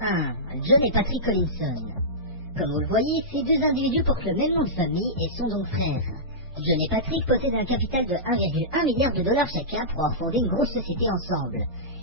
1. John et Patrick Collinson. Comme vous le voyez, ces deux individus portent le même nom de famille et sont donc frères. John et Patrick possèdent un capital de 1,1 milliard de dollars chacun pour avoir fondé une grosse société ensemble.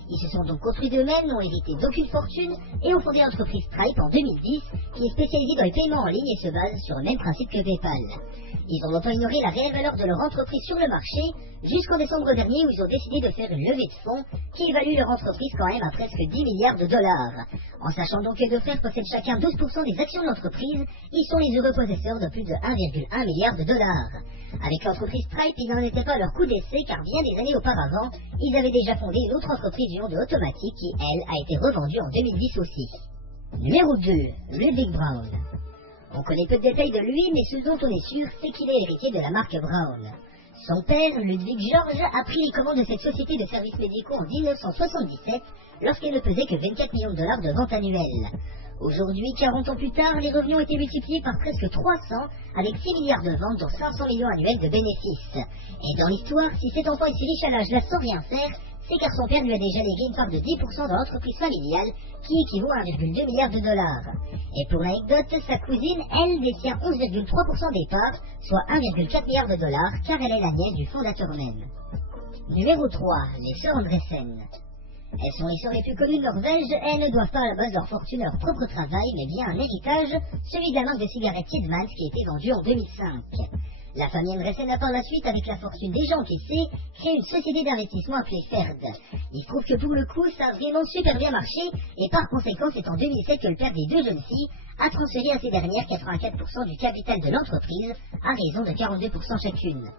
Ils se sont donc construits d'eux-mêmes, n'ont hérité d'aucune fortune et ont fondé l'entreprise Stripe en 2010, qui est spécialisée dans les paiements en ligne et se base sur le même principe que PayPal. Ils ont longtemps ignoré la réelle valeur de leur entreprise sur le marché, jusqu'en décembre dernier où ils ont décidé de faire une levée de fonds qui évalue leur entreprise quand même à presque 10 milliards de dollars. En sachant donc que les deux frères possèdent chacun 12% des actions de l'entreprise, ils sont les heureux possesseurs de plus de 1,1 milliard de dollars. Avec l'entreprise Stripe, ils n'en étaient pas à leur coup d'essai car bien des années auparavant, ils avaient déjà fondé une autre entreprise du nom de Automatic qui, elle, a été revendue en 2010 aussi. Numéro 2. Ludwig Brown. On connaît peu de détails de lui, mais ce dont on est sûr, c'est qu'il est héritier de la marque Brown. Son père, Ludwig George, a pris les commandes de cette société de services médicaux en 1977, lorsqu'elle ne pesait que 24 millions de dollars de ventes annuelles. Aujourd'hui, 40 ans plus tard, les revenus ont été multipliés par presque 300, avec 6 milliards de ventes, dont 500 millions annuels de bénéfices. Et dans l'histoire, si cet enfant est si riche à l'âge là sans rien faire, c'est car son père lui a déjà légué une part de 10% dans l'entreprise familiale, qui équivaut à 1,2 milliard de dollars. Et pour l'anecdote, sa cousine, elle, détient 11,3% des parts, soit 1,4 milliard de dollars, car elle est la nièce du fondateur même. Numéro 3. Les sœurs Andresen. Elles sont les sœurs les plus connues de Norvège et elles ne doivent pas à la base de leur fortune à leur propre travail, mais bien un héritage, celui de la marque de cigarettes Tiedemans qui a été vendue en 2005. La famille Andresen a par la suite, avec la fortune déjà encaissée, créé une société d'investissement appelée Ferd. Il se trouve que pour le coup, ça a vraiment super bien marché, et par conséquent, c'est en 2007 que le père des deux jeunes filles a transféré à ces dernières 84% du capital de l'entreprise, à raison de 42% chacune.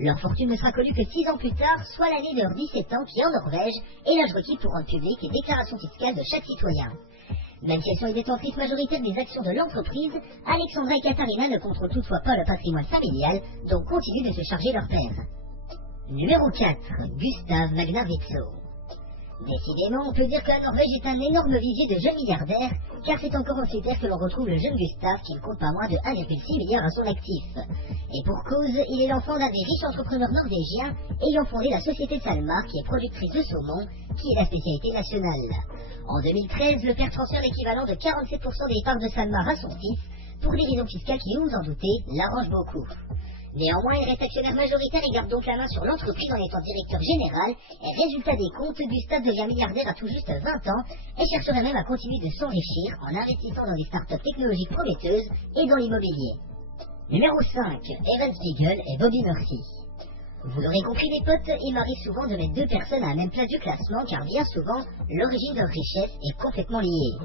Leur fortune ne sera connue que 6 ans plus tard, soit l'année de leurs 17 ans qui, en Norvège, est l'âge requis pour rendre public les déclarations fiscales de chaque citoyen. Même si elles sont les détentrices majoritaires des actions de l'entreprise, Alexandra et Katharina ne contrôlent toutefois pas le patrimoine familial, donc continuent de se charger leur père. Numéro 4. Gustav Magnar-Vidso. Décidément, on peut dire que la Norvège est un énorme visier de jeunes milliardaires, car c'est encore en ces terres que l'on retrouve le jeune Gustav qui ne compte pas moins de 1,6 milliard à son actif. Et pour cause, il est l'enfant d'un des riches entrepreneurs norvégiens ayant fondé la société Salmar qui est productrice de saumon, qui est la spécialité nationale. En 2013, le père transfère l'équivalent de 47% des parts de Salmar à son fils, pour des raisons fiscales qui, vous en doutez, l'arrangent beaucoup. Néanmoins, il reste actionnaire majoritaire et garde donc la main sur l'entreprise en étant directeur général, et résultat des comptes, Gustave devient milliardaire à tout juste 20 ans, et chercherait même à continuer de s'enrichir en investissant dans des startups technologiques prometteuses et dans l'immobilier. Numéro 5. Evan Spiegel et Bobby Murphy. Vous l'aurez compris les potes, il m'arrive souvent de mettre deux personnes à la même place du classement, car bien souvent, l'origine de leur richesse est complètement liée.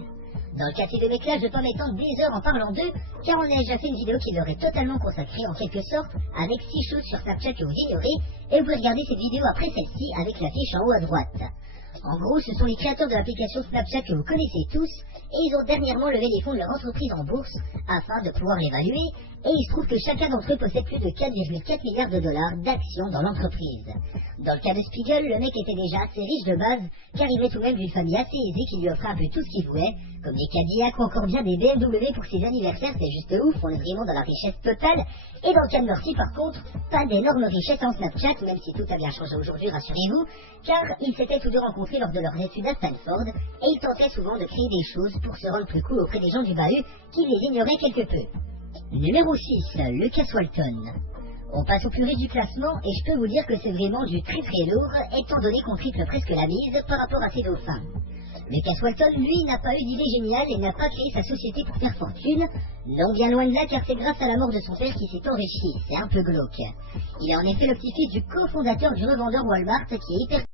Dans le cas de ces deux mecs-là, je ne vais pas m'étendre des heures en parlant d'eux, car on a déjà fait une vidéo qui leur est totalement consacrée en quelque sorte, avec 6 choses sur Snapchat que vous ignorez, et vous pouvez regarder cette vidéo après celle-ci avec la fiche en haut à droite. En gros, ce sont les créateurs de l'application Snapchat que vous connaissez tous, et ils ont dernièrement levé les fonds de leur entreprise en bourse, afin de pouvoir l'évaluer, et il se trouve que chacun d'entre eux possède plus de 4,4 milliards de dollars d'actions dans l'entreprise. Dans le cas de Spiegel, le mec était déjà assez riche de base, car il venait tout de même d'une famille assez aisée qui lui offrait un peu tout ce qu'il voulait, comme des Cadillacs ou encore bien des BMW pour ses anniversaires, c'est juste ouf, on est vraiment dans la richesse totale. Et dans le cas de Murphy par contre, pas d'énorme richesse en Snapchat, même si tout a bien changé aujourd'hui, rassurez-vous, car ils s'étaient tous deux rencontrés lors de leurs études à Stanford, et ils tentaient souvent de créer des choses pour se rendre plus cool auprès des gens du bahut, qui les ignoraient quelque peu. Numéro 6, Lucas Walton. On passe au plus riche du classement, et je peux vous dire que c'est vraiment du très très lourd, étant donné qu'on triple presque la mise par rapport à ses dauphins. Lucas Walton, lui, n'a pas eu d'idée géniale et n'a pas créé sa société pour faire fortune. Non, bien loin de là, car c'est grâce à la mort de son père qu'il s'est enrichi. C'est un peu glauque. Il est en effet le petit-fils du cofondateur du revendeur Walmart, qui est hyper